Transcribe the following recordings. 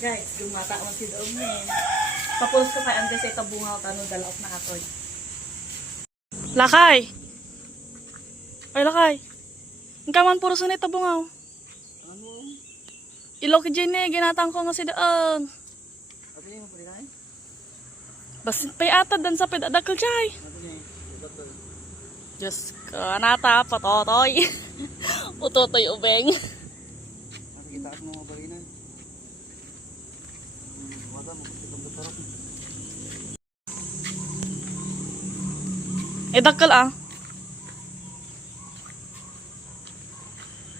Guys, gumata mo si Doom eh. Papulos ko kay Andres ay tabungaw tanong dalaok na atoy. Lakay! Ay, lakay! Ang kaman puro sunay tabungaw. Ano? Ilok dyan eh, ginatang ko nga si Doon. Ato niya mo pala na Basit pa'y atad dan sa pedadakal chay. Ato niya Diyos ka, nata, patotoy. Utotoy ubeng. Ato kita mo mo pala na wala mo kung tarap. Dakal ah.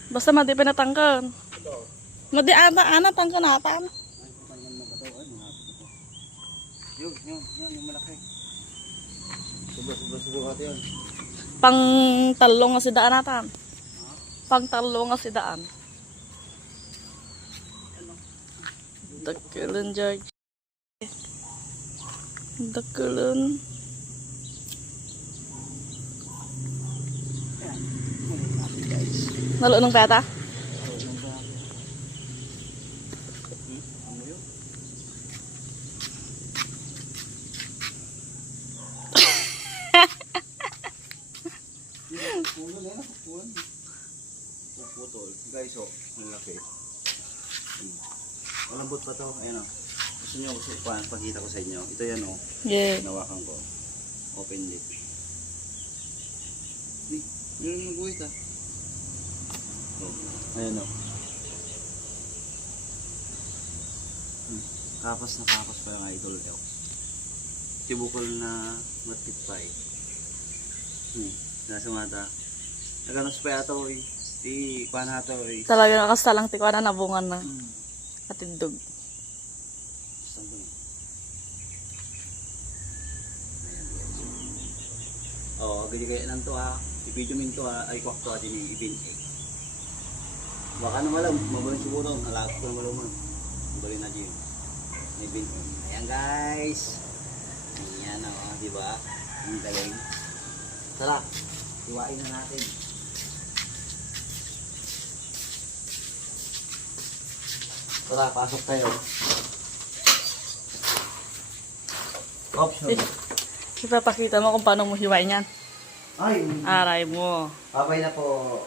Basta madi pinatangkan. Madi ana tangkan atan. Yun, yung malaki. Subo hati yun. Pang talong nga si daan atan. Pang talong nga si daan. Dakalan George. Dakalan. Nalo ng peta? Puputol. Guys, oh, ang laki. Malambot pa to. Ayan, oh. Gusto nyo pagkita ko sa inyo. Ito yan, oh. Yeah. Nawakan ko. Open lip. Meron yung buhit, ah. Oh. Ayan, oh. Kapas na kapas pa yung idol, oh. Tibukol na matipay. Nasa mata. Naganos pa ito, eh. Di, paano ito, eh. Talaga nakastalang tikwa na nabungan na. Atindog. Saan ba yun? Ayan, oo, gani kaya lang to, ha. I-video min to, ha. Ay, kwak to, ha. Dini, ibin, eh. Baka na malam, mabalang siguro. Nalakot ko na malaman. Bali na dyan. May bin. Ayan, guys. Ayan, o, diba? Ang galing. Tara, iwain na natin. Tara, pasok tayo. Option. Ipapakita mo kung paano mo hiwain yan. Ay, Aray mo. babay na po.